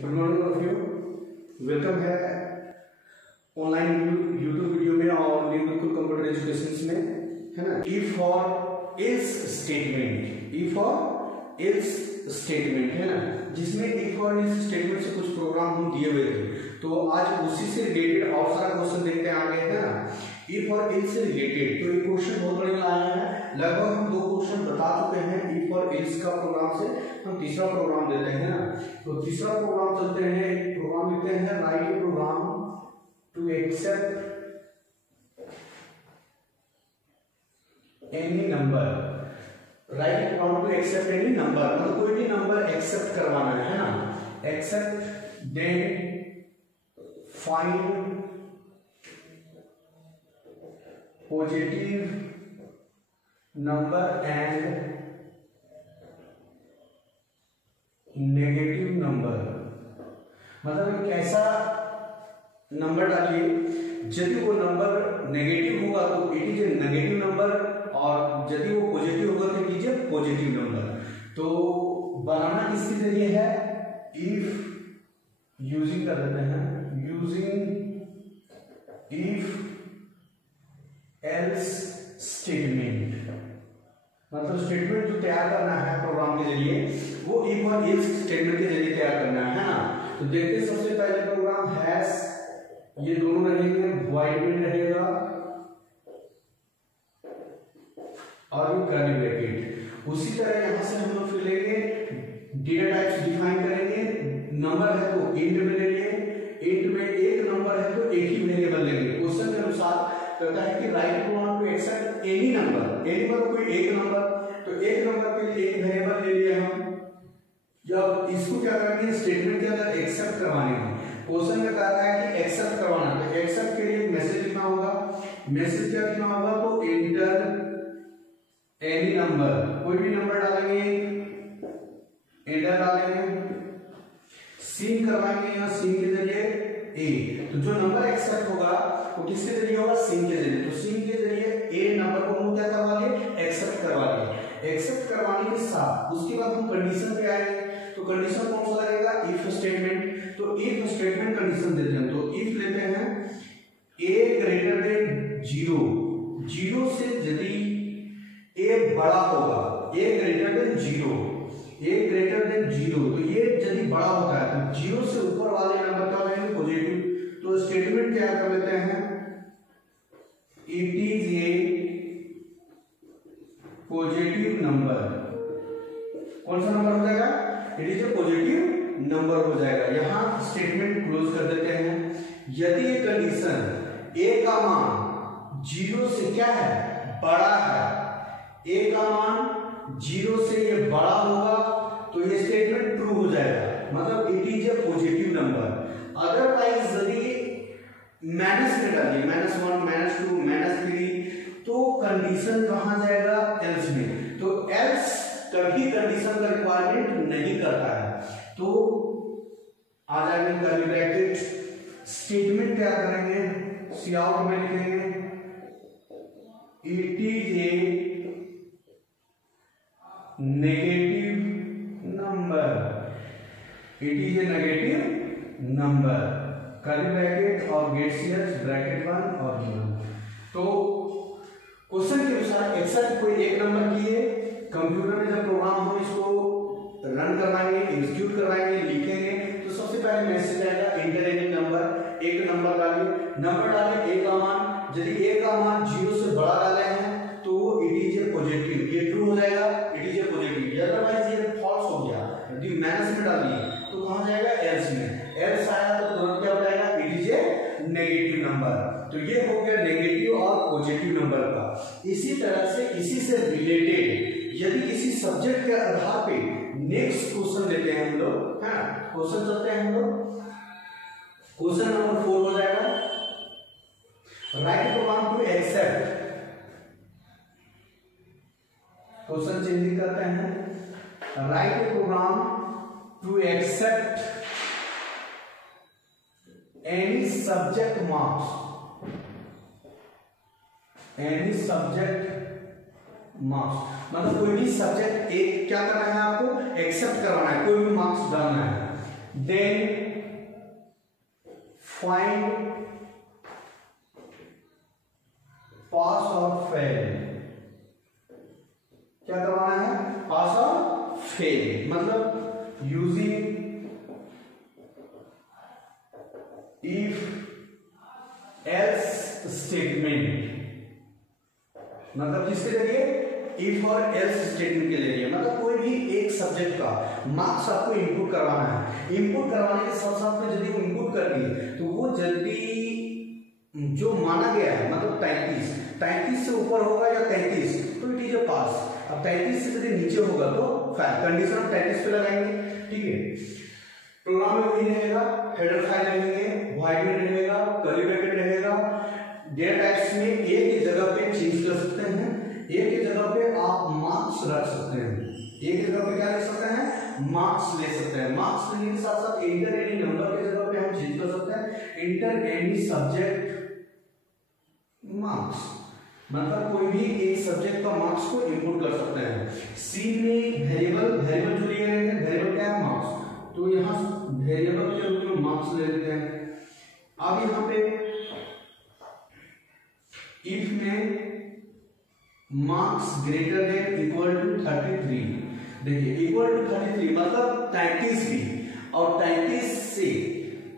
Good morning of you. Welcome है online YouTube video में और न्यू बिल्कुल कंप्यूटर एजुकेशन में, है ना। E for ills statement, E for ills statement, है ना, जिसमें ई फॉर इल्स स्टेटमेंट से कुछ प्रोग्राम हम दिए हुए थे, तो आज उसी से रिलेटेड और सारा क्वेश्चन देखते हैं आगे, है ना। ई फॉर इल्स से रिलेटेड तो ये क्वेश्चन बहुत बढ़िया आया है। लगभग हम 2 क्वेश्चन बता चुके हैं ई फॉर इल्स का प्रोग्राम से, हम तीसरा प्रोग्राम देते हैं ना। तो तीसरा प्रोग्राम चलते हैं, एक प्रोग्राम लिखते हैं, write a program to accept any number, write a program to accept any number, मतलब कोई भी नंबर एक्सेप्ट करवाना है ना। Accept then find positive number and negative number, मतलब कैसा नंबर डालिए, यदि वो नंबर नेगेटिव होगा तो it is a negative number, और यदि वो पॉजिटिव होगा तो it is a positive number. तो बनाना किसके जरिए है, इफ यूजिंग कर देते हैं, यूजिंग इफ एल्स स्टेटमेंट, मतलब स्टेटमेंट जो तैयार करना है प्रोग्राम के जरिए वो इफ और एल्स स्टेटमेंट के जरिए तैयार करना है ना। तो देखते हैं सबसे पहले प्रोग्राम हैश, ये दोनों रहेंगे, वॉइड में रहेगा और ये कर्ली ब्रैकेट। उसी तरह यहां से हम लोग फिर लेंगे, डेटा टाइप्स डिफाइन करेंगे, नंबर है तो इंट में ले लिए, इंट में एक नंबर है तो एक ही वेरिएबल लेंगे। क्वेश्चन के अनुसार कहता है कि write program to accept any number, any मतलब कोई एक नंबर, तो एक नंबर के लिए एक वेरिएबल ले लिए हम। जब इसको क्या करेंगे, स्टेटमेंट के अंदर एक्सेप्ट करवाने हैं। क्वेश्चन में कह रहा है कि एक्सेप्ट करवाना, तो एक्सेप्ट के लिए मैसेज लिखना होगा। मैसेज क्या लिखना होगा, तो एंटर एनी नंबर, कोई भी नंबर डालेंगे, एंटर डालेंगे, सीन करवाएंगे या सीन के जरिए ए, तो जो नंबर एक्सेप्ट होगा वो किसके जरिए होगा, सीन के जरिए। तो सीन के जरिए ए नंबर को हम क्या करवा लिए, एक्सेप्ट करवा लिए। एक्सेप्ट करवाने के साथ उसके बाद हम कंडीशन पे आएंगे, तो कंडीशन कौन सा लगेगा, इफ स्टेटमेंट। तो इफ स्टेटमेंट कंडीशन देते हैं, तो इफ लेते हैं ए ग्रेटर देन 0, 0 से यदि ए बड़ा होगा, ए ग्रेटर देन 0, ए ग्रेटर देन 0, तो ये यदि बड़ा होता है तो 0 से ऊपर वाले नंबर क्या होंगे, पॉजिटिव। तो स्टेटमेंट क्या कर लेते हैं, it is a positive number. कौन सा नंबर हो जाएगा, it is a positive number हो जाएगा। यहां स्टेटमेंट क्लोज कर देते हैं। यदि ये कंडीशन ए का मान 0 से क्या है, बड़ा है, ए का मान 0 से ये बड़ा होगा तो ये स्टेटमेंट ट्रू हो जाएगा, मतलब it is a positive number. Otherwise यदि माइनस में डालिए, -1, -2, -3, तो कंडीशन कहां जाएगा, एल्स में। तो एल्स कभी कंडीशन का रिक्वायरमेंट नहीं करता है, तो आ जाएंगे कर्ली ब्रैकेट, स्टेटमेंट क्या करेंगे, सी आउट में लिखेंगे it is a negative number, it is a negative number, curly bracket और गेट सीएच ब्रैकेट 1 और 0। तो क्वेश्चन के अनुसार एक्सेप्ट कोई एक नंबर किए, कंप्यूटर में जब प्रोग्राम हो इसको रन करवाएंगे, एग्जीक्यूट करवाएंगे, लिखेंगे, तो सबसे पहले मैसेज आएगा एंटर एनी नंबर, एक नंबर डालिए, नंबर डालिए ए का मान, यदि ए का मान 0 से बड़ा डाले हैं तो इट इज ए पॉजिटिव, ये ट्रू हो जाएगा, it is a positive. Otherwise ये फॉल्स हो गया, यदि माइनस में डालिए तो कहां जाएगा, एल्स में। एल्स आया तो तुरंत क्या हो जाएगा, it is a negative number. तो ये हो गया नेगेटिव और पॉजिटिव नंबर का। इसी तरह से इसी से रिलेटेड यदि किसी सब्जेक्ट के आधार पे नेक्स्ट क्वेश्चन लेते हैं हम लोग, है ना, क्वेश्चन चलते हैं हम लोग, क्वेश्चन नंबर 4 हो जाएगा, write program to accept, question changing करते हैं, write a program to accept any subject marks, any subject marks, मतलब कोई भी सब्जेक्ट एक क्या करना है आपको, एक्सेप्ट करवाना है, कोई भी मार्क्स डालना है। देन फाइंड पास और फेल। क्या करवाना है? पास और फेल। मतलब यूजिंग इफ एल्स स्टेटमेंट, मतलब किसके जरिए? इफ और एल्स स्टेटमेंट के जरिए। मतलब कोई भी एक सब्जेक्ट का मार्क्स आपको इनपुट करवाना है। इनपुट करवाने के साथ साथ में यदि वो इनपुट कर दिए तो वो जल्दी जो माना गया है, मतलब 33 से ऊपर होगा या 33 तो इट इज ए पास। अब 33 से यदि नीचे होगा तो फेल। कंडीशन 33 पे लगाएंगे, ठीक है। प्रोग्राम में वही रहेगा, हेडर फाइल रहेंगे, वॉइड में रहेगा, कर्ली ब्रैकेट रहेगा। डेटा टाइप्स में एक ही जगह पे चेंज कर सकते हैं, एक ही जगह पे आप मार्क्स रख सकते हैं। एक ही जगह पे क्या ले सकते हैं? मार्क्स ले सकते हैं। मार्क्स लेने के साथ साथ इंटर एनी नंबर की जगह पे हम चेंज कर सकते हैं इंटर एनी सब्जेक्ट मार्क्स। मतलब कोई भी एक सब्जेक्ट का मार्क्स को इनपुट कर सकते हैं। सी में वेरिएबल जो लिए गए हैं, वेरिएबल क्या है? मार्क्स। तो यहाँ वेरिएबल के रूप में मार्क्स ले लेते हैं। अब यहाँ पे इफ में marks greater than equal to 33, देखिए इक्वल टू 33 मतलब 33 भी, और 33 से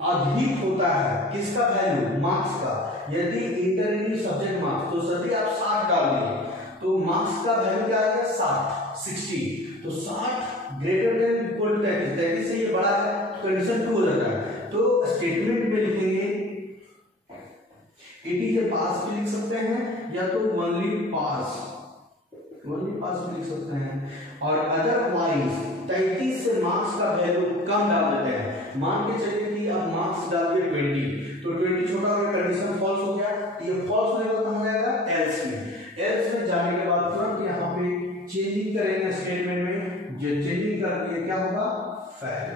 अधिक होता है किसका वैल्यू? मार्क्स का। यदि इंटर एनी सब्जेक्ट मार्क्स, तो यदि आप 60 डाल देंगे तो मार्क्स का वैल्यू क्या आएगा? 60। तो 60 ग्रेटर देन इक्वल टू 33 से ये बड़ा है, कंडीशन 2 हो जाता है। तो स्टेटमेंट में लिखेंगे इट इज ए पास भी लिख सकते हैं या तो ओनली पास भी लिख सकते हैं। और अदरवाइज 33 से मार्क्स का वैल्यू कम डाल देते हैं। मान के चलिए कि आप मार्क्स डाल दिए 20, तो 20 छोटा हो गया, कंडीशन फॉल्स हो गया। ये फॉल्स होने का कहां जाएगा? एल्स में। एल्स में जाने के बाद तुरंत यहाँ पे चेंजिंग करेंगे स्टेटमेंट में, जो चेंजिंग करके क्या होगा? फेल।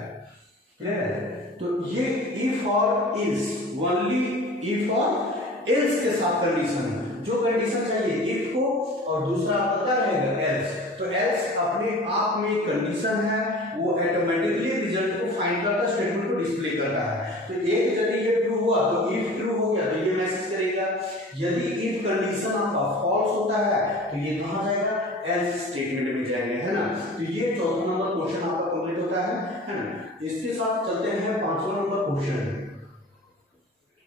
क्लियर है? तो ये इफ और इल्स, ओनली इफ और एल्स के साथ कंडीशन, जो कंडीशन चाहिए इफ को और दूसरा आपका क्या रहेगा? एल्स। तो एल्स अपने आप में कंडीशन है, वो ऑटोमेटिकली रिजल्ट को फाइंड करता है, स्टेटमेंट को डिस्प्ले करता है। तो एक यदि ये ट्रू हुआ तो इफ ट्रू हो गया तो ये मैसेज करेगा। यदि इफ कंडीशन आपका फॉल्स होता है तो ये कहां जाएगा? एल्स स्टेटमेंट में जाएंगे, है ना। तो ये 4 नंबर क्वेश्चन आपका कंप्लीट होता है ना। इसके साथ चलते हैं 5वां नंबर क्वेश्चन,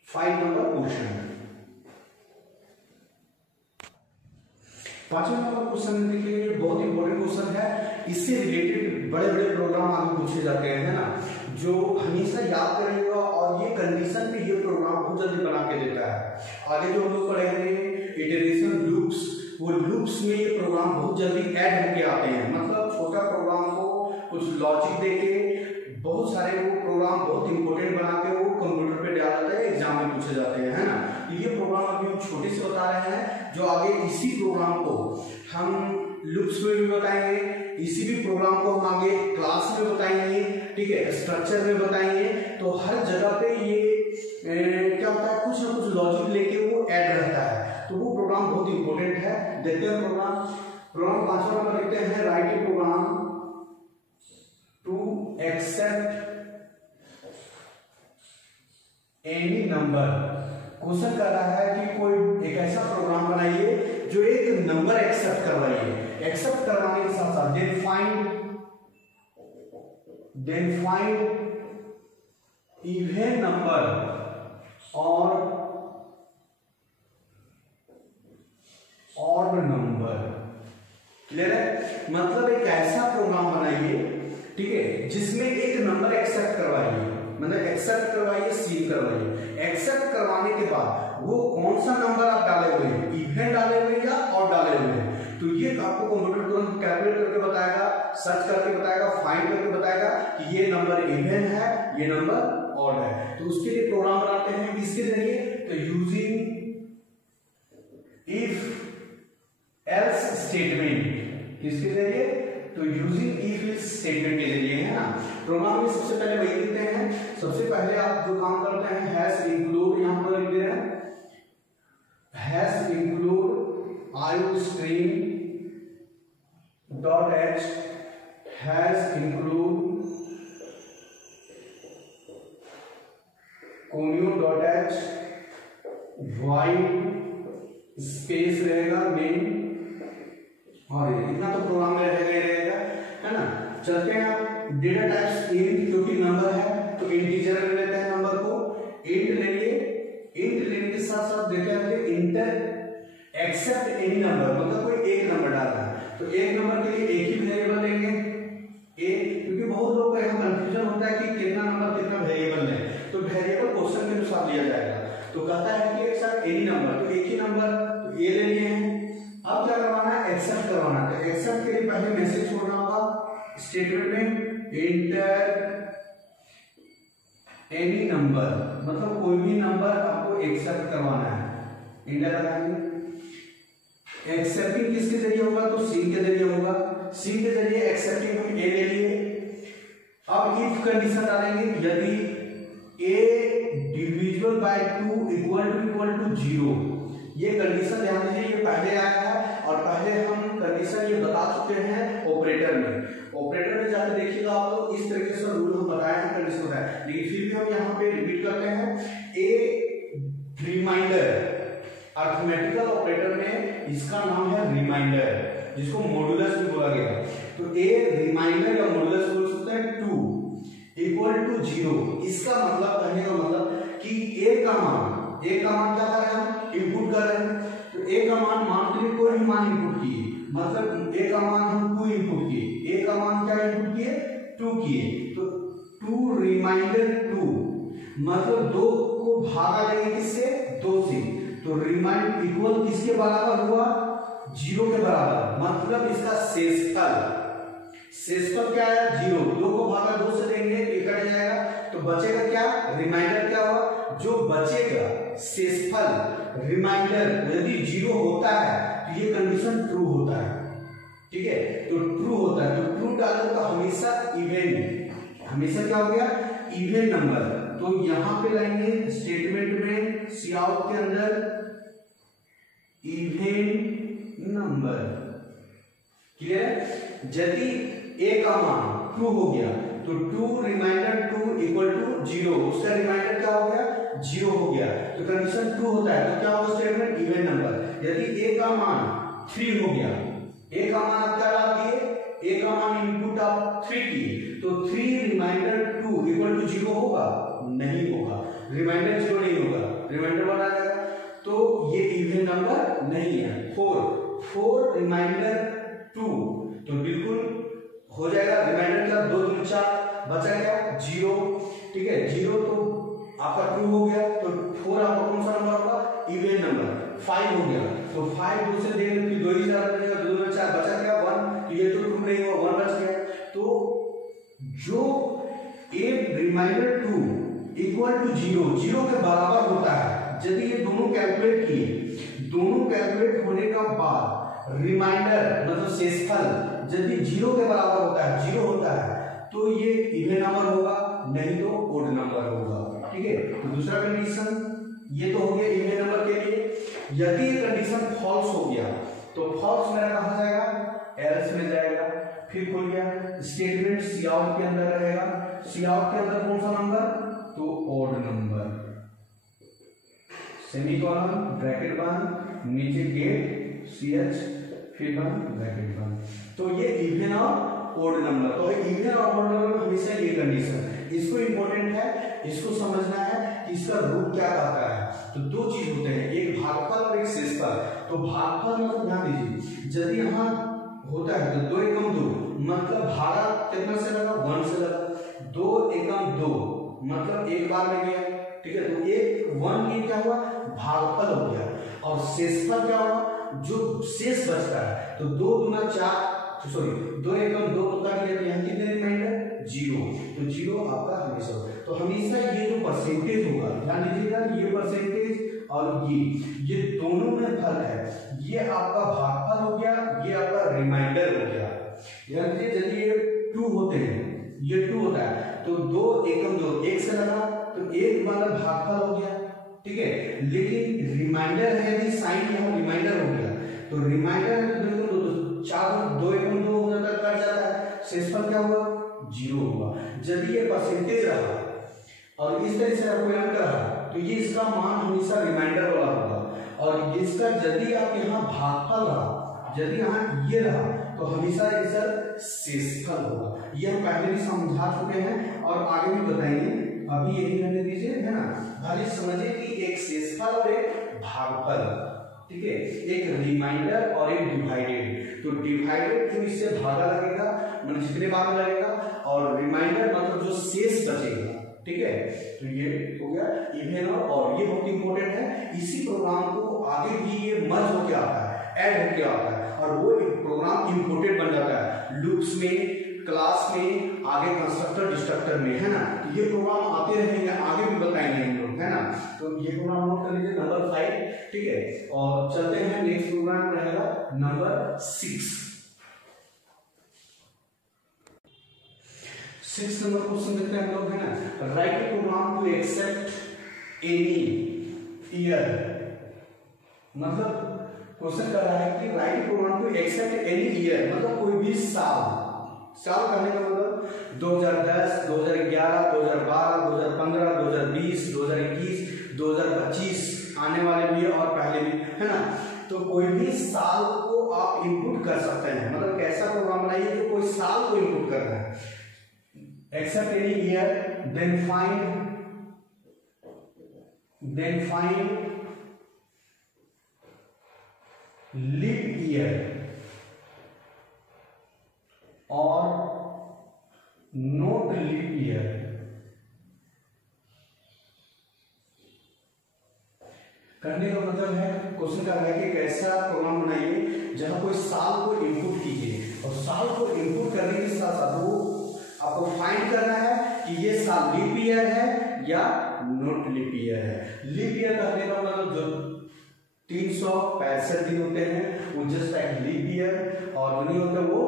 5 नंबर क्वेश्चन। 5वां नंबर क्वेश्चन देखिए, ये बहुत इंपॉर्टेंट क्वेश्चन है। इससे रिलेटेड बड़े बड़े प्रोग्राम आगे पूछे जाते हैं, है ना, जो हमेशा याद करेगा। और ये कंडीशन पे ये प्रोग्राम बहुत जल्दी बना के देता है। आगे जो हम लोग पढ़ेंगे इटरेशन लूप्स, वो लूप्स में ये प्रोग्राम बहुत जल्दी ऐड होके आते हैं। मतलब छोटा प्रोग्राम को कुछ लॉजिक देके बहुत सारे वो प्रोग्राम बहुत इंपॉर्टेंट बना के वो कंप्यूटर पे डाल जाते हैं, एग्जाम में पूछे जाते हैं, है ना। तो ये प्रोग्राम अभी हम छोटे से बता रहे हैं, जो आगे इसी प्रोग्राम को हम लूप्स में भी बताएंगे, इसी भी प्रोग्राम को हम आगे क्लास में बताएंगे, ठीक है, स्ट्रक्चर में बताएंगे। तो हर जगह पे ये क्या होता है, कुछ ना कुछ लॉजिक लेके वो ऐड रहता है। तो वो प्रोग्राम बहुत इंपॉर्टेंट है। देखते हैं प्रोग्राम 5वां नंबर देखते हैं, write a program to accept any number. Question कर रहा है कि कोई एक ऐसा प्रोग्राम बनाइए जो एक नंबर एक्सेप्ट करवाइए। एक्सेप्ट करवाने के साथ साथ देन फाइंड इवन नंबर और ऑड नंबर। क्लियर है? मतलब एक ऐसा प्रोग्राम बनाइए, ठीक है, जिसमें एक नंबर एक्सेप्ट करवाइए, मतलब एक्सेप्ट करवाइए, सील करवाइए। एक्सेप्ट करवाने के बाद वो कौन सा नंबर आप डाले हुए हैं, इवन डाले हुए या ऑड डाले हुए हैं, तो ये आपको कंप्यूटर तुरंत कैलकुलेट करके बताएगा, सर्च करके बताएगा, फाइंड करके बताएगा कि ये नंबर इवन है, ये नंबर ऑड है। तो उसके लिए प्रोग्राम बनाते हैं किसके जरिए? तो यूजिंग इफ एल्स स्टेटमेंट। किसके जरिए? तो यूजिंग इफ एल्स स्टेटमेंट के जरिए, है ना। प्रोग्राम में सबसे पहले वही लिखते हैं। सबसे पहले आप जो काम करते हैं, हैश इंक्लूड, यहां पर लिख दे रहे हैं hash include iostream dot H, hash include conio dot H wide space रहेगा मेन, और इतना तो प्रोग्राम में रहेगा ही रहेगा, है ना। चलते हैं आप डेटा टाइप्स इन, क्योंकि नंबर है तो इंटीजर ले लेते हैं नंबर को, इंट ले लिए, इंट लेने के साथ साथ देखें हमने इंटर एक्सेप्ट एनी नंबर, मतलब कोई एक नंबर डालना है तो एक नंबर के लिए एक ही वेरिएबल लेंगे एक, क्योंकि बहुत लोगों को यहाँ कंफ्यूजन होता है कि कितना नंबर कितना वेरिएबल है, तो वेरिएबल क्वेश्चन के अनुसार लिया जाएगा। तो कहता है कि एक साथ एनी नंबर, तो एक ही नंबर तो ए ले लिए हैं। अब क्या करवाना है, एक्सेप्ट करवाना है। तो एक्सेप्ट के लिए पहले मैसेज छोड़ना होगा स्टेटमेंट में, इंटर एनी नंबर, मतलब कोई भी नंबर आपको एक्सेप्ट करवाना है, इंटर लगाएंगे। एक्सेप्टिंग किसके जरिए होगा, तो सी के जरिए होगा, सी के जरिए एक्सेप्टिंग हम ए ले लिए। अब इफ कंडीशन डालेंगे, यदि ए डिविजिबल बाय 2 इक्वल टू 0, ये कंडीशन ध्यान दीजिए, ये पहले आया है और पहले हम कंडीशन ये बता चुके हैं ऑपरेटर में। ऑपरेटर में जाकर देखिएगा आप लोग, इस तरीके से रूल हम बताए हैं, कंडीशन बताया, लेकिन फिर भी हम यहाँ पे रिपीट करते हैं। ए रिमाइंडर, अर्थमेटिकल ऑपरेटर में इसका नाम है रिमाइंडर, जिसको मॉडुलस भी बोला गया। तो ए रिमाइंडर या मॉडुलस बोल सकते हैं 2 इक्वल टू 0। इसका मतलब, कहने का मतलब कि ए का मान क्या कर रहे हैं, इनपुट कर रहे हैं। तो ए का मान के लिए कोई भी मान इनपुट किए, मतलब ए का मान हम 2 इनपुट किए, ए का मान क्या इनपुट किए, 2 किए, तो 2 रिमाइंडर 2, मतलब 2 को भागा देंगे किससे, 2 से, तो रिमाइंड इक्वल किसके बराबर हुआ, 0 के बराबर, मतलब इसका शेषफल क्या है, 0। 2 को भागा 2 से देंगे तो कट जाएगा, तो बचेगा क्या, रिमाइंडर क्या हुआ, जो बचेगा शेषफल रिमाइंडर यदि 0 होता है तो ये कंडीशन ट्रू होता है, ठीक है। तो ट्रू होता है, तो ट्रू डालो तो हमेशा इवन, हमेशा क्या हो गया, इवन नंबर। तो यहां पे लाएंगे स्टेटमेंट में सी आउट के अंदर इवन नंबर, क्लियर है। यदि ए का मान 2 हो गया तो 2 रिमाइंडर 2 इक्वल टू 0, उसका रिमाइंडर क्या हो गया, 0 हो गया, तो कंडीशन ट्रू होता है, तो क्या होगा स्टेटमेंट इवन नंबर। यदि ए का मान 3 हो गया, ए का मान आप क्या डाल दिए, ए का मान इनपुट आप 3 किए, तो 3 रिमाइंडर 2 इक्वल टू 0 होगा, नहीं होगा, रिमाइंडर 0 नहीं होगा, रिमाइंडर 1 आ जाएगा, तो ये इवन नंबर नहीं है। 4 रिमाइंडर 2, तो बिल्कुल हो जाएगा, रिमाइंडर क्या, 2 3 4, बचा क्या 0, ठीक है, 0 तो आपका ट्रू हो गया, तो 4 आपका कौन सा नंबर होगा, इवन नंबर। 5 हो गया, तो 5 2 से दे, फिर 2 ही 4 बचेगा, 2 में 4 बचा क्या 1, तो ये तो ट्रू नहीं हुआ, 1 बच गया। तो जो ए रिमाइंडर 2 इक्वल टू 0 के बराबर होता है, यदि ये दोनों कैलकुलेट किए, दोनों कैलकुलेट होने का बाद रिमाइंडर मतलब शेषफल यदि 0 के बराबर होता है, 0 होता है, तो ये इवन नंबर होगा, नहीं तो ओड नंबर होगा, ठीक है। तो दूसरा कंडीशन ये तो हो गया इवन नंबर के लिए। यदि ये कंडीशन फॉल्स हो गया तो फॉल्स मेरा कहा जाएगा, एल्स में जाएगा, फिर खुल गया स्टेटमेंट सी आउट के अंदर रहेगा, सी आउट के अंदर कौन सा नंबर, तो ओड नंबर, सेमीकोलन ब्रैकेट बंद, नीचे गेट सी एच, फिर बंद ब्रैकेट बंद। तो ये इवन और ओड नंबर, तो इवन और ओड नंबर में हमेशा ये कंडीशन, इसको इंपॉर्टेंट है, इसको समझना है कि इसका रूट क्या कहता है। तो 2 चीज होते हैं, एक भागफल और एक शेषफल। तो भागफल मतलब ध्यान दीजिए, यदि यहाँ होता है तो 2 एकम 2, मतलब भागा कितना से लगा, 1 से लगा, 2 एकम 2 मतलब एक बार में गया, ठीक है। तो एक 1 की क्या हुआ, भागफल हो गया, और शेषफल क्या हुआ, जो शेष बचता है, तो 2 दूना 4, सॉरी 2 एकम 2 का लिया, तो यहाँ कितने रिमाइंडर 0, तो 0 आपका हमेशा होगा। तो हमेशा ये जो परसेंटेज होगा, ध्यान दीजिएगा, ये परसेंटेज और ये दोनों में फर्क है, ये आपका भागफल हो गया, ये आपका रिमाइंडर हो गया। ध्यान दीजिए, यदि ये 2 होते हैं, ये 2 होता है, तो 2 एकम 2 1 से लगा, तो 1 मतलब भागफल हो गया, ठीक है। लेकिन रिमाइंडर है, यदि साइन यहाँ रिमाइंडर हो गया, तो रिमाइंडर है तो 2 एकम 2 हो जाता है, शेषफल क्या हुआ, 0 हुआ। यदि ये परसेंटेज रहा, और इस तरह से अपोयन कर रहा है तो ये इसका मान हमेशा रिमाइंडर वाला होगा। और इसका यदि आप यहाँ भागफल रहा, यदि यहाँ ये रहा तो हमेशा आंसर शेषफल होगा। ये हम पहले भी समझा चुके हैं और आगे भी बताएंगे, अभी यही रहने दीजिए, है ना। खाली समझिए कि एक शेषफल और एक भागफल, ठीक है, एक रिमाइंडर और एक डिवाइडेड। तो डिवाइडेड तो इससे भागा लगेगा, मतलब जितने बार लगेगा, और रिमाइंडर मतलब जो शेष बचेगा, ठीक है। तो ये हो गया इवन और ये बहुत इंपॉर्टेंट है। इसी प्रोग्राम को आगे भी ये मर्ज होके आता है, ऐड होके आता है, और वो एक प्रोग्राम इंपोर्टेड बन जाता है लूप्स में, क्लास में, आगे कंस्ट्रक्टर डिस्ट्रक्टर में, है ना। तो ये प्रोग्राम आते रहेंगे, आगे भी बताएंगे हम लोग, है ना। तो ये प्रोग्राम नोट कर लीजिए, नंबर 5, ठीक है। और चलते हैं नेक्स्ट प्रोग्राम रहेगा नंबर 6। 6 नंबर क्वेश्चन देखते हैं हम लोग, है ना। Write a program to accept any year, मतलब क्वेश्चन कर रहा है कि write program to accept any year, मतलब कोई भी साल कहने का मतलब 2010, 2011, 2012, 2015, 2020, 2021, 2025 आने वाले भी और पहले भी, है ना। तो कोई भी साल को आप इनपुट कर सकते हैं, मतलब कैसा प्रोग्राम बनाइए जो कोई साल को इनपुट कर रहा है। Accept any year, then find leap year और नोट लीप ईयर। करने का मतलब है, क्वेश्चन का है कि कैसा प्रोग्राम बनाइए जहां कोई साल को इनपुट कीजिए, और साल को इनपुट करने के साथ साथ वो आपको फाइंड करना है कि ये साल लीप ईयर है या नोट लीप ईयर है। लीप ईयर करने का मतलब जो 365 दिन होते हैं वो जस्ट लाइक लीप ईयर, और जो नहीं होते वो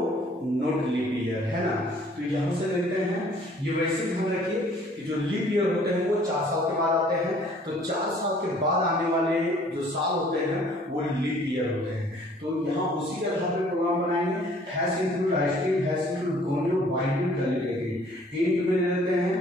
नोट लीप ईयर, है ना। तो यहां से देखते हैं, ये वैसे ध्यान रखिए कि जो लीप ईयर होते हैं वो 4 साल के बाद आते हैं, तो 4 साल के बाद आने वाले जो साल होते हैं वो लीप ईयर होते हैं। तो यहाँ उसी के आधार पर प्रोग्राम बनाएंगे। Hash include iostream, hash include conio, वाइट कैलिब्रेटेड, इंट में ले लेते हैं,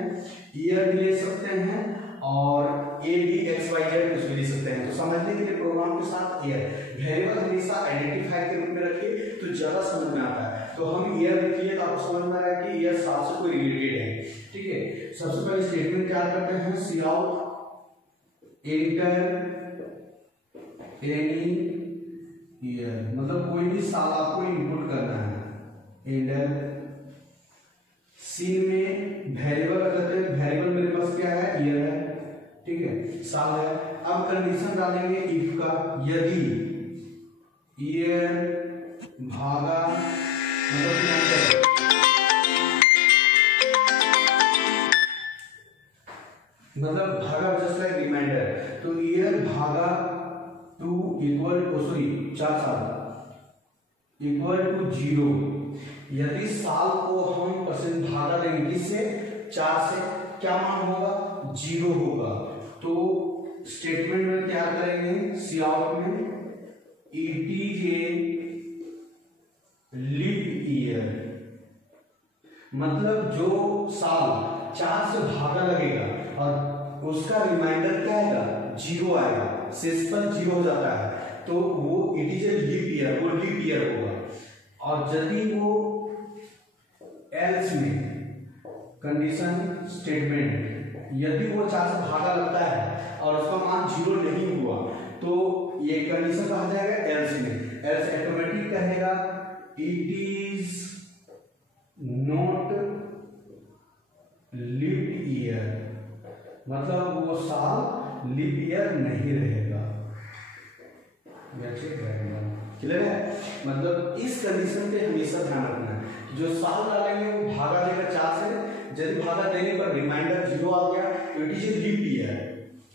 ईयर भी ले सकते हैं, और A B X Y Z कुछ भी ले सकते हैं। तो समझने के लिए प्रोग्राम के साथ ईयर वेरिएबल हमेशा आइडेंटिफाई के रूप में रखिए तो ज्यादा समझ में आता है। तो हम ईयर लिख लिए तो आपको समझ में आ रहा है कि ईयर साल से कोई रिलेटेड है, ठीक है। सबसे पहले स्टेटमेंट क्या करते हैं, सी आउट एंटर एनी ईयर, मतलब कोई भी साल आपको इनपुट करना है। एंटर सीन में वेरिएबल करते हैं, वेरिएबल मेरे पास क्या है, ईयर है, ठीक है, साल है। अब कंडीशन डालेंगे इफ का, यदि ईयर भागा मतलब भागा जस्ट लाइक रिमाइंडर, तो ईयर भागा 2 इक्वल टू 4 साल इक्वल टू 0। यदि साल को हम परसेंट भागा देंगे किससे, 4 से, क्या मान होगा, 0 होगा। तो स्टेटमेंट में क्या करेंगे, सी आउट में ETJ लीप ईयर, मतलब जो साल 4 से भागा लगेगा और उसका रिमाइंडर क्या आएगा, 0 आएगा, शेषफल 0 हो जाता है, तो वो ETJ लीप ईयर, वो लीप ईयर होगा। और यदि वो एल्स में कंडीशन स्टेटमेंट, यदि वो 4 से भागा लगता है और उसका मान 0 नहीं हुआ तो ये कंडीशन कहा जाएगा एल्स में। एल्स ऑटोमेटिक कहेगा it is not leap year, मतलब वो साल लीप ईयर नहीं रहेगा। क्लियर है, मतलब इस कंडीशन पे हमेशा ध्यान रखना है। जो साल डालेंगे वो भागा देगा 4 से, यदि भागा देने पर रिमाइंडर 0 आ गया तो इट इज लीप ईयर,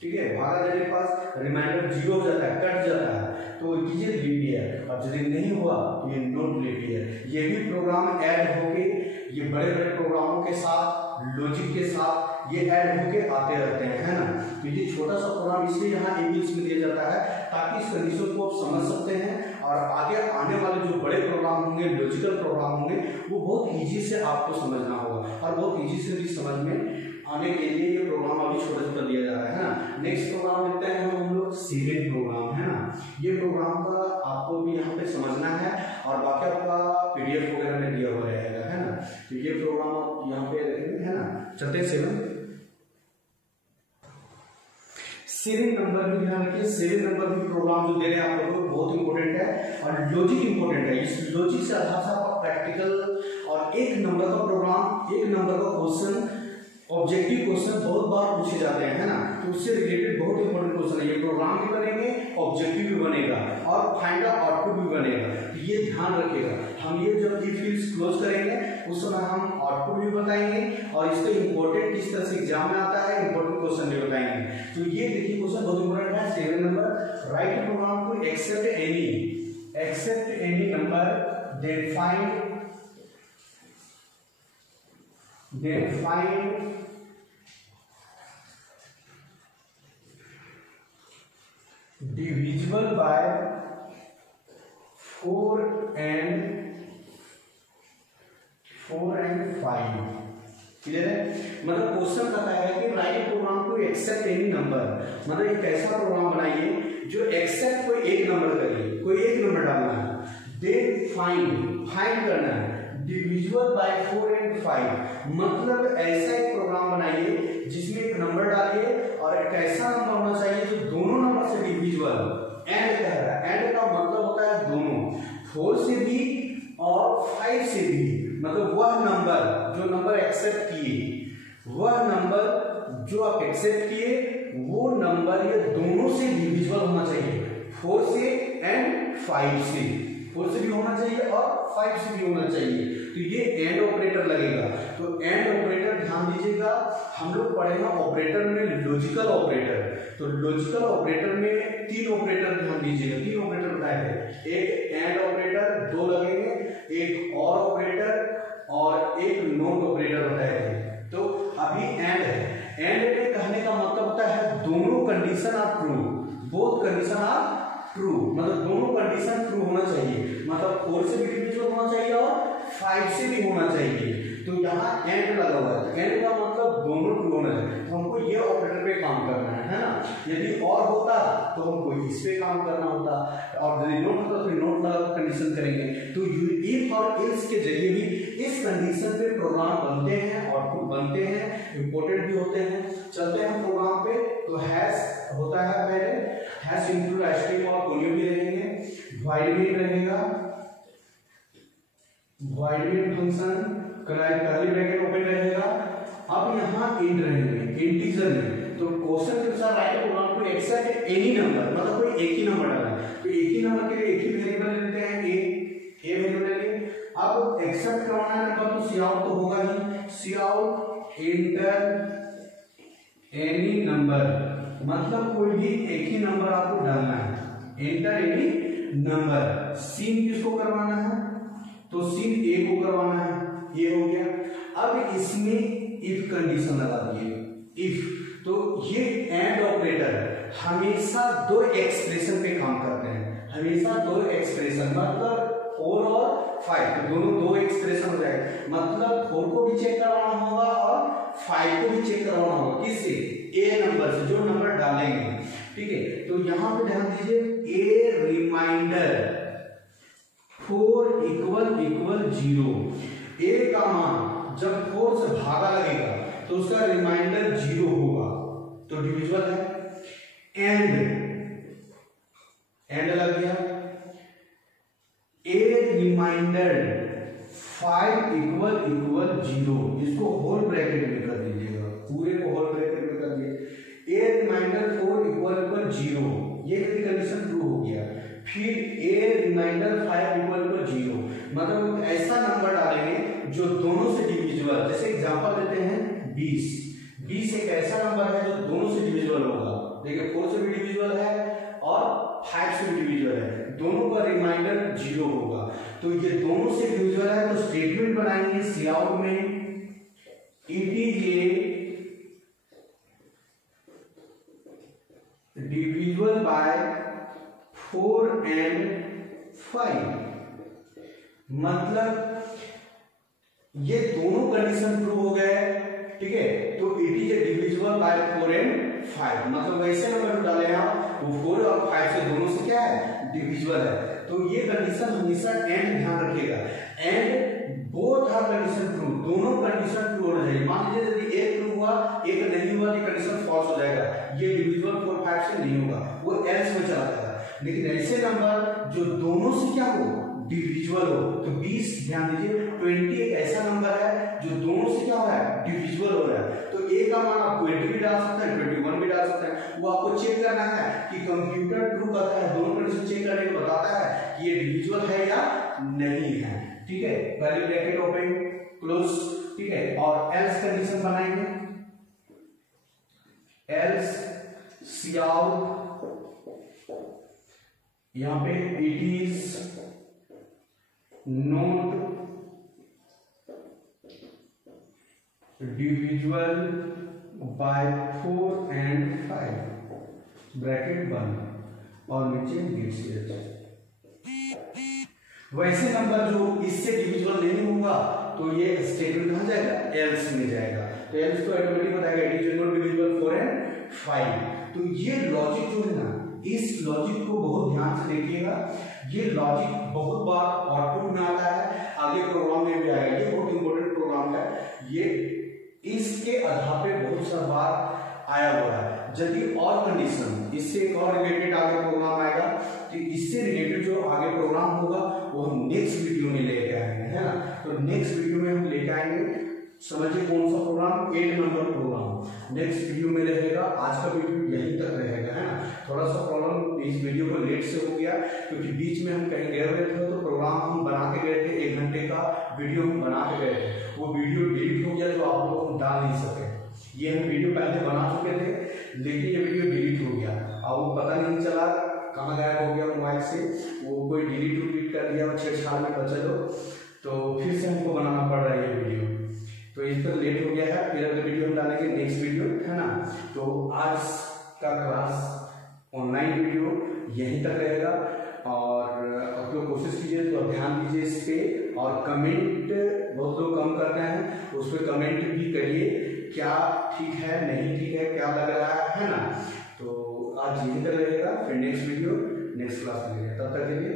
ठीक है। भागा देने के पास रिमाइंडर 0 हो जाता है, कट जाता है, तो इट इज लीप ईयर। और यदि नहीं हुआ तो ये नॉट लीप ईयर। ये भी प्रोग्राम ऐड होके, ये बड़े बड़े प्रोग्रामों के साथ, लॉजिक के साथ ये ऐड होके आते रहते हैं, है ना। तो ये छोटा सा प्रोग्राम इसलिए यहाँ इंग्लिश में दिया जाता है ताकि इस कंडीशन को आप समझ सकते हैं, और आगे आने वाले जो बड़े प्रोग्राम होंगे, लॉजिकल प्रोग्राम होंगे, वो बहुत इजी से आपको समझना होगा और बहुत इजी से भी समझ में आने के लिए ये प्रोग्राम अभी छोटा छोटा दिया जा रहा है ना। नेक्स्ट प्रोग्राम देखते हैं हम लोग सेकेंड प्रोग्राम, है ना। ये प्रोग्राम का आपको भी यहाँ पे समझना है और बाकी आपका PDF वगैरह में दिया हुआ रहेगा, है ना। तो ये प्रोग्राम आप यहाँ पे देखेंगे, है ना। चलते हैं सेवन नंबर भी ध्यान रखिए। 7 नंबर भी प्रोग्राम जो दे रहे हैं आप लोगों को बहुत इंपॉर्टेंट है और लॉजिक इंपॉर्टेंट है। इस लॉजिक से आधार से आपका प्रैक्टिकल और 1 नंबर का प्रोग्राम, 1 नंबर का क्वेश्चन, ऑब्जेक्टिव क्वेश्चन बहुत बार पूछे जाते हैं, है ना। तो उससे रिलेटेड बहुत इंपॉर्टेंट क्वेश्चन है। ये प्रोग्राम भी बनेंगे, ऑब्जेक्टिव भी बनेगा और फाइंड आउटपुट भी बनेगा। तो ये ध्यान रखिएगा। हम ये जब ये फील्ड्स क्लोज करेंगे उस समय हम आउटपुट भी बताएंगे और इसका इंपॉर्टेंट किस तरह से एग्जाम में आता है, इंपॉर्टेंट क्वेश्चन भी बताएंगे। तो ये देखिए क्वेश्चन बहुत इंपॉर्टेंट है। 7 नंबर, राइट प्रोग्राम को accept any number that find divisible by 4 and 5। Clear है। मतलब क्वेश्चन कहता है कि write program to accept any number, मतलब एक ऐसा प्रोग्राम बनाइए जो एक्सेप्ट कोई एक नंबर करिए, कोई एक नंबर डालना है, देन फाइंड करना है डिविजिबल बाय 4 and 5। मतलब ऐसा एक प्रोग्राम बनाइए जिसमें एक नंबर डालिए और एक ऐसा नंबर होना चाहिए जो दोनों नंबर से डिविजिबल। एंड कह रहा है, एंड का मतलब होता है दोनों, 4 से भी और 5 से भी। मतलब वह नंबर जो नंबर एक्सेप्ट किए, वह नंबर जो आप एक्सेप्ट किए वो नंबर ये दोनों से डिविजिबल होना चाहिए, 4 से एंड 5 से। 4 से भी होना चाहिए और 5 से भी होना चाहिए। तो ये एंड ऑपरेटर लगेगा। तो एंड ऑपरेटर ध्यान दीजिएगा, हम लोग पढ़े ना ऑपरेटर में लॉजिकल ऑपरेटर। तो लॉजिकल ऑपरेटर में 3 ऑपरेटर ध्यान दीजिएगा, 3 ऑपरेटर बताए थे। एक एंड ऑपरेटर, 2 लगेंगे, एक और ऑपरेटर और एक नॉट ऑपरेटर बताए थे। तो अभी एंड है। एंड के कहने का मतलब होता है दोनों condition are true, both condition are true. मतलब दोनों कंडीशन ट्रू होना चाहिए, मतलब 4 से भी डिविजिबल होना चाहिए और 5 से भी होना चाहिए। तो यहाँ एंड लगा हुआ है, एंड का मतलब दोनों ट्रू होना चाहिए। तो हमको ये ऑपरेटर पे काम करना है ना। यदि और होता तो हमको इस पे काम करना होता, और यदि नोट होता तो नोट लगा कंडीशन करेंगे। तो इफ और एल्स के जरिए भी इस कंडीशन पे प्रोग्राम बनते हैं, आउटपुट बनते हैं, इंपॉर्टेंट भी होते हैं। चलते हैं प्रोग्राम पे। तो हैश होता है पहले, हैश इंक्लूड स्ट्रिंग और कोलियन भी रहेंगे, वॉइड भी रहेगा, void main function curly bracket open रहेगा। अब यहाँ इंट रहेंगे इंटीजर में। तो क्वेश्चन के अनुसार write program to accept any number, मतलब कोई एक ही नंबर डालना है। तो एक ही नंबर के लिए एक ही वेरिएबल लेते हैं, ए वेरिएबल लेंगे। अब एक्सेप्ट करवाना है नंबर तो सी आउट तो होगा ही, सी आउट एंटर एनी नंबर, मतलब कोई भी एक ही नंबर आपको डालना है, एंटर एनी नंबर। सीन किसको करवाना है, तो सीन ए को करवाना है, ये हो गया। अब इसमें इफ कंडीशन लगा दिए, इफ। तो ये एंड ऑपरेटर हमेशा 2 एक्सप्रेशन पे काम करते हैं, हमेशा 2 एक्सप्रेशन, मतलब 4 और 5 तो दोनों 2 एक्सप्रेशन हो जाएगा। मतलब 4 को भी चेक करवाना होगा और 5 को भी चेक करवाना होगा, किससे, ए नंबर से, जो नंबर डालेंगे। ठीक है। तो यहां पे ध्यान दीजिए, ए रिमाइंडर 4 = 0। ए का मान जब 4 से भागा लगेगा तो उसका रिमाइंडर 0 होगा, तो डिविजिबल है। एंड लग गया। ए रिमाइंडर 5 = 0, इसको होल ब्रैकेट में कर दीजिएगा, पूरे को होल ब्रैकेट में कर दिए। ए रिमाइंडर 4 = 0, ये कंडीशन ट्रू हो गया। फिर ए रिमाइंडर 5 = 0, मतलब ऐसा नंबर डालेंगे जो दोनों से डिविजिबल। जैसे एग्जांपल लेते हैं 20 एक ऐसा नंबर है जो दोनों से डिविजिबल होगा। देखिए 4 से भी डिविजिबल है और 5 से भी डिविजिबल है, दोनों का रिमाइंडर 0 होगा। तो ये दोनों से डिविजिबल है तो स्टेटमेंट बनाएंगे सी आउट में, it is a divisible by 4 and 5। मतलब ये दोनों कंडीशन ट्रू हो गए। ठीक है। तो इट बाय 4 एंड 5, मतलब वैसे नंबर डाले आप वो 4 और 5 से दोनों से क्या है, डिविजिबल है। तो ये कंडीशन हमेशा एंड ध्यान रखिएगा, and both are condition true, दोनों कंडीशन ट्रू होना चाहिए। मान लीजिए यदि एक ट्रू हुआ एक नहीं हुआ तो कंडीशन फॉल्स हो जाएगा, ये डिविजिबल 4 5 से नहीं होगा, वो एल्स में चला जाएगा। लेकिन ऐसे नंबर जो दोनों से क्या हो, डिविजिबल हो, तो 20 ध्यान दीजिए 20 एक ऐसा नंबर है जो दोनों से क्या हो रहा है, डिविजिबल हो रहा है। तो ए का मान आप 20 भी डाल सकते हैं, 21 भी डाल सकते हैं, वो आपको चेक करना है कि कंप्यूटर ट्रू करता है, दोनों कंडीशन चेक करने को बताता है कि ये डिविजिबल है या नहीं है। ठीक है, पहले ब्रैकेट ओपन क्लोज, ठीक है, और एल्स कंडीशन बनाएंगे, एल्स सियाउट यहां पे it is not divisible by 4 and 5 bracket बंद और नीचे गिव। वैसे नंबर जो इससे डिविजिबल नहीं होगा तो ये स्टेटमेंट कहां जाएगा, एल्स में जाएगा। तो एल्स को ऑटोमेटिक बताएगा it is not divisible 4 and 5। तो ये लॉजिक जो है ना, इस लॉजिक को बहुत ध्यान से देखिएगा, ये लॉजिक बहुत बार आउटपुट में आता है, आगे प्रोग्राम में भी आएगा, ये बहुत इंपॉर्टेंट प्रोग्राम है, ये इसके आधार पे बहुत सा बार आया हुआ है। यदि और कंडीशन इससे एक और रिलेटेड आगे प्रोग्राम आएगा, तो इससे रिलेटेड जो आगे प्रोग्राम होगा वो हम नेक्स्ट वीडियो में लेके आएंगे, है ना। तो नेक्स्ट वीडियो में हम लेके आएंगे, समझिए कौन सा program, 8 number program next video में रहेगा। आज का वीडियो यहीं तक रहेगा, है ना। थोड़ा सा प्रॉब्लम इस वीडियो को लेट से हो गया क्योंकि बीच में हम कहीं गए हुए थे, तो प्रोग्राम हम बना के गए थे, 1 घंटे का वीडियो हम बना के गए थे, वो वीडियो डिलीट हो गया तो आप लोग हम डाल नहीं सके। ये हम वीडियो पहले बना चुके थे लेकिन ये वीडियो डिलीट हो गया, अब वो पता नहीं चला कहाँ गायब हो गया मोबाइल से, वो कोई डिलीट कर दिया, छेड़छाड़ में बचा लो, तो फिर से हमको बनाना पड़ रहा है ये वीडियो। तो इस पर लेट हो गया है, फिर अगले वीडियो हम डालेंगे नेक्स्ट वीडियो, है ना। तो आज का क्लास ऑनलाइन वीडियो यहीं तक रहेगा और आप लोग कोशिश कीजिए तो ध्यान दीजिए इस पे, और कमेंट बहुत लोग कम करते हैं, उस पर कमेंट भी करिए क्या ठीक है नहीं ठीक है, क्या लग रहा है ना। तो आज यहीं तक रहेगा, फिर नेक्स्ट वीडियो नेक्स्ट क्लास में, तब तक के लिए